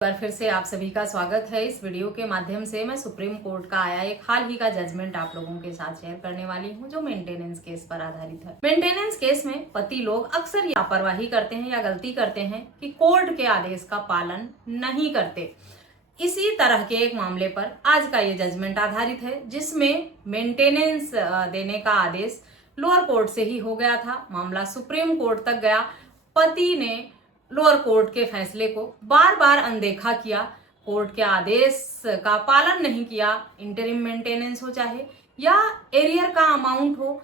बार फिर से आप सभी का स्वागत है। इस वीडियो के माध्यम से मैं सुप्रीम कोर्ट का आया एक हाल ही का जजमेंट आप लोगों के साथ शेयर करने वाली हूं, जो मेंटेनेंस केस पर आधारित है। मेंटेनेंस केस में पति लोग अक्सर लापरवाही करते हैं या गलती करते हैं कि कोर्ट के आदेश का पालन नहीं करते। इसी तरह के एक मामले पर आज का ये जजमेंट आधारित है, जिसमें मेंटेनेंस देने का आदेश लोअर कोर्ट से ही हो गया था। मामला सुप्रीम कोर्ट तक गया। पति ने लोअर कोर्ट के फैसले को बार बार अनदेखा किया, कोर्ट के आदेश का पालन नहीं किया। इंटरिम मेंटेनेंस हो चाहे या एरियर का अमाउंट हो,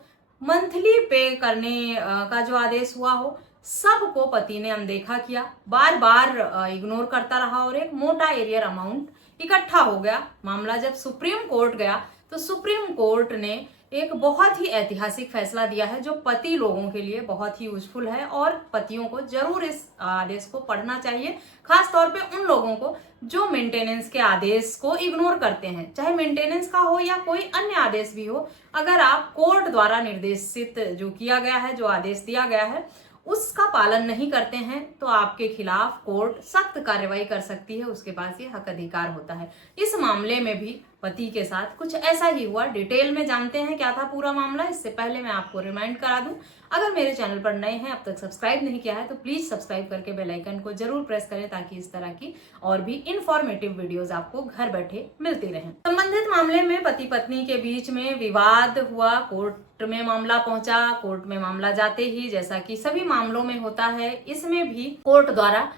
मंथली पे करने का जो आदेश हुआ हो, सबको पति ने अनदेखा किया, बार बार इग्नोर करता रहा और एक मोटा एरियर अमाउंट इकट्ठा हो गया। मामला जब सुप्रीम कोर्ट गया तो सुप्रीम कोर्ट ने एक बहुत ही ऐतिहासिक फैसला दिया है, जो पति लोगों के लिए बहुत ही यूजफुल है और पतियों को जरूर इस आदेश को पढ़ना चाहिए, खास तौर पे उन लोगों को जो मेंटेनेंस के आदेश को इग्नोर करते हैं, चाहे मेंटेनेंस का हो या कोई अन्य आदेश भी हो। अगर आप कोर्ट द्वारा निर्देशित जो किया गया है, जो आदेश दिया गया है, उसका पालन नहीं करते हैं तो आपके खिलाफ कोर्ट सख्त कार्रवाई कर सकती है, उसके पास ये हक अधिकार होता है। इस मामले में भी पति के साथ कुछ ऐसा ही हुआ। डिटेल में जानते हैं क्या था पूरा मामला। इससे पहले मैं आपको रिमाइंड करा दूं, अगर मेरे चैनल पर नए हैं, अब तक सब्सक्राइब नहीं किया है तो प्लीज सब्सक्राइब करके बेल आइकन को जरूर प्रेस करें, ताकि इस तरह की और भी इंफॉर्मेटिव वीडियोस आपको घर बैठे मिलती रहें। संबंधित मामले में पति पत्नी के बीच में विवाद हुआ, कोर्ट में मामला पहुंचा। कोर्ट में मामला जाते ही, जैसा कि सभी मामलों में होता है, इसमें भी कोर्ट द्वारा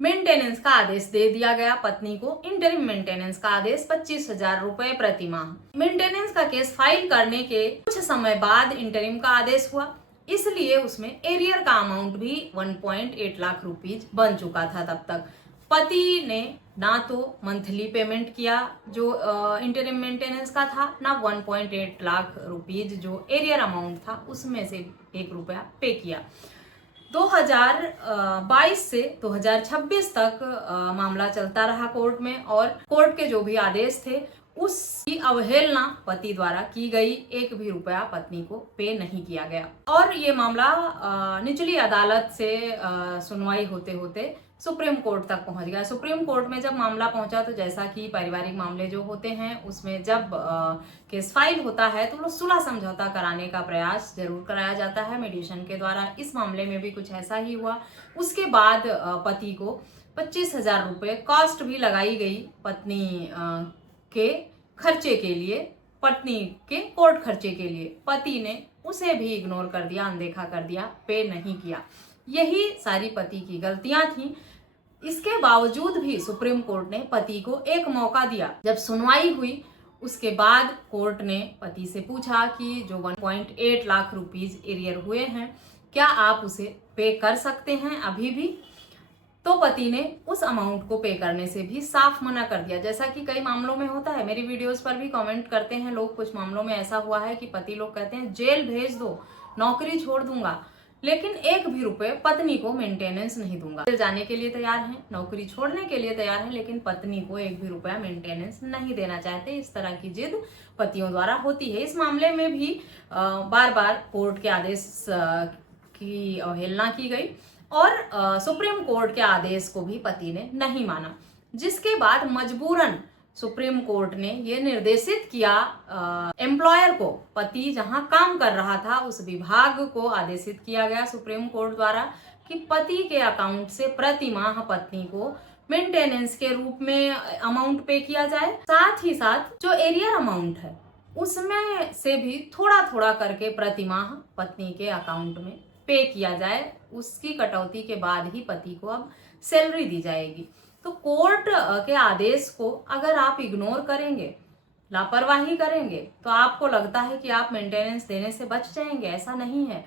मेंटेनेंस का आदेश दे दिया गया पत्नी को। इंटरिम मेंटेनेंस का आदेश 25,000 रुपए प्रति माह। मेंटेनेंस का केस फाइल करने के कुछ समय बाद इंटरिम का आदेश हुआ, इसलिए उसमें एरियर का अमाउंट भी 1.8 लाख रुपीज बन चुका था। तब तक पति ने ना तो मंथली पेमेंट किया जो इंटरिम मेंटेनेंस का था, ना 1.8 लाख रुपीज जो एरियर अमाउंट था उसमें से 1 रुपया पे किया। 2022 से 2026 तक मामला चलता रहा कोर्ट में, और कोर्ट के जो भी आदेश थे उसकी अवहेलना पति द्वारा की गई। 1 भी रुपया पत्नी को पे नहीं किया गया, और ये मामला निचली अदालत से सुनवाई होते होते सुप्रीम कोर्ट तक पहुंच गया। सुप्रीम कोर्ट में जब मामला पहुंचा तो जैसा कि पारिवारिक मामले जो होते हैं उसमें जब केस फाइल होता है तो सुलह समझौता कराने का प्रयास जरूर कराया जाता है मीडिएशन के द्वारा। इस मामले में भी कुछ ऐसा ही हुआ। उसके बाद पति को 25,000 रुपए कॉस्ट भी लगाई गई पत्नी के खर्चे के लिए, पत्नी के कोर्ट खर्चे के लिए। पति ने उसे भी इग्नोर कर दिया, अनदेखा कर दिया, पे नहीं किया। यही सारी पति की गलतियां थी। इसके बावजूद भी सुप्रीम कोर्ट ने पति को एक मौका दिया। जब सुनवाई हुई उसके बाद कोर्ट ने पति से पूछा कि जो 1.8 लाख रुपीज एरियर हुए हैं, क्या आप उसे पे कर सकते हैं अभी भी? तो पति ने उस अमाउंट को पे करने से भी साफ मना कर दिया। जैसा कि कई मामलों में होता है, मेरी वीडियोस पर भी कमेंट करते हैं लोग। कुछ मामलों में ऐसा हुआ है कि पति लोग कहते हैं जेल भेज दो, नौकरी छोड़ दूंगा, लेकिन 1 भी रुपए पत्नी को मेंटेनेंस नहीं दूंगा। जेल जाने के लिए तैयार हैं, नौकरी छोड़ने के लिए तैयार हैं, लेकिन पत्नी को 1 भी रुपया मेंटेनेंस नहीं देना चाहते। इस तरह की जिद पतियों द्वारा होती है। इस मामले में भी बार बार कोर्ट के आदेश की अवहेलना की गई और सुप्रीम कोर्ट के आदेश को भी पति ने नहीं माना, जिसके बाद मजबूरन सुप्रीम कोर्ट ने ये निर्देशित किया एम्प्लॉयर को, पति जहां काम कर रहा था उस विभाग को आदेशित किया गया सुप्रीम कोर्ट द्वारा कि पति के अकाउंट से प्रति माह पत्नी को मेंटेनेंस के रूप में अमाउंट पे किया जाए। साथ ही साथ जो एरियर अमाउंट है उसमें से भी थोड़ा थोड़ा करके प्रति माह पत्नी के अकाउंट में पे किया जाए। उसकी कटौती के बाद ही पति को अब सैलरी दी जाएगी। तो कोर्ट के आदेश को अगर आप इग्नोर करेंगे, लापरवाही करेंगे, तो आपको लगता है कि आप मेंटेनेंस देने से बच जाएंगे। ऐसा नहीं है।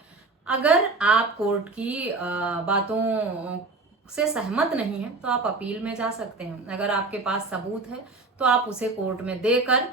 अगर आप कोर्ट की बातों से सहमत नहीं है तो आप अपील में जा सकते हैं। अगर आपके पास सबूत है तो आप उसे कोर्ट में देकर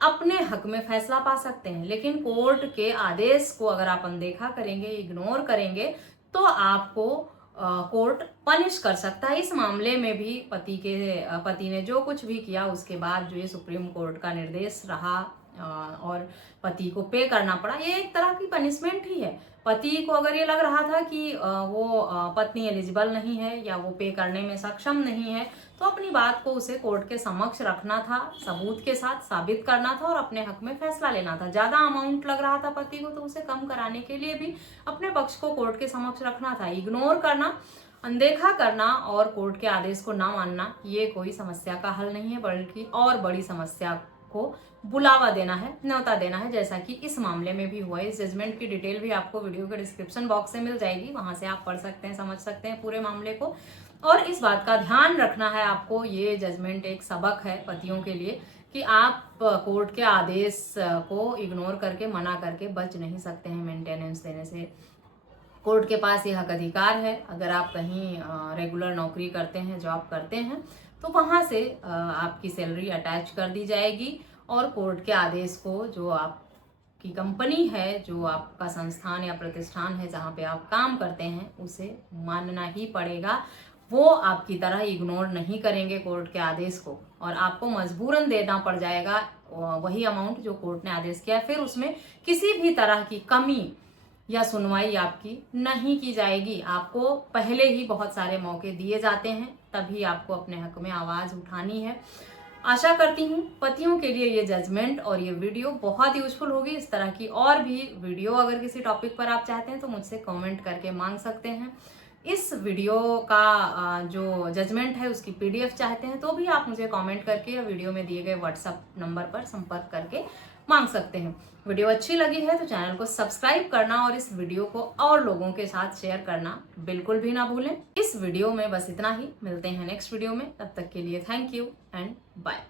अपने हक में फैसला पा सकते हैं। लेकिन कोर्ट के आदेश को अगर आप अनदेखा करेंगे, इग्नोर करेंगे, तो आपको कोर्ट पनिश कर सकता है। इस मामले में भी पति ने जो कुछ भी किया उसके बाद जो ये सुप्रीम कोर्ट का निर्देश रहा और पति को पे करना पड़ा। ये एक तरह की पनिशमेंट ही है। पति को अगर ये लग रहा था कि वो पत्नी एलिजिबल नहीं है या वो पे करने में सक्षम नहीं है, तो अपनी बात को उसे कोर्ट के समक्ष रखना था, सबूत के साथ साबित करना था और अपने हक में फैसला लेना था। ज्यादा अमाउंट लग रहा था पति को, तो उसे कम कराने के लिए भी अपने पक्ष को कोर्ट के समक्ष रखना था। इग्नोर करना, अनदेखा करना और कोर्ट के आदेश को ना मानना, ये कोई समस्या का हल नहीं है, बल्कि और बड़ी समस्या को बुलावा देना है, न्योता देना है, जैसा कि इस मामले में भी हुआ है। इस जजमेंट की डिटेल भी आपको वीडियो के डिस्क्रिप्शन बॉक्स से मिल जाएगी, वहां से आप पढ़ सकते हैं, समझ सकते हैं पूरे मामले को। और इस बात का ध्यान रखना है आपको, ये जजमेंट एक सबक है पतियों के लिए कि आप कोर्ट के आदेश को इग्नोर करके, मना करके बच नहीं सकते हैं मेंटेनेंस देने से। कोर्ट के पास यह हक अधिकार है। अगर आप कहीं रेगुलर नौकरी करते हैं, जॉब करते हैं, तो वहां से आपकी सैलरी अटैच कर दी जाएगी और कोर्ट के आदेश को जो आपकी कंपनी है, जो आपका संस्थान या प्रतिष्ठान है जहां पे आप काम करते हैं, उसे मानना ही पड़ेगा। वो आपकी तरह इग्नोर नहीं करेंगे कोर्ट के आदेश को और आपको मजबूरन देना पड़ जाएगा वही अमाउंट जो कोर्ट ने आदेश किया है। फिर उसमें किसी भी तरह की कमी या सुनवाई आपकी नहीं की जाएगी। आपको पहले ही बहुत सारे मौके दिए जाते हैं, तभी आपको अपने हक में आवाज उठानी है। आशा करती हूँ पतियों के लिए ये जजमेंट और ये वीडियो बहुत यूजफुल होगी। इस तरह की और भी वीडियो अगर किसी टॉपिक पर आप चाहते हैं तो मुझसे कमेंट करके मांग सकते हैं। इस वीडियो का जो जजमेंट है उसकी PDF चाहते हैं तो भी आप मुझे कमेंट करके या वीडियो में दिए गए व्हाट्सएप नंबर पर संपर्क करके मांग सकते हैं। वीडियो अच्छी लगी है तो चैनल को सब्सक्राइब करना और इस वीडियो को और लोगों के साथ शेयर करना बिल्कुल भी ना भूलें। इस वीडियो में बस इतना ही, मिलते हैं नेक्स्ट वीडियो में, तब तक के लिए थैंक यू एंड बाय।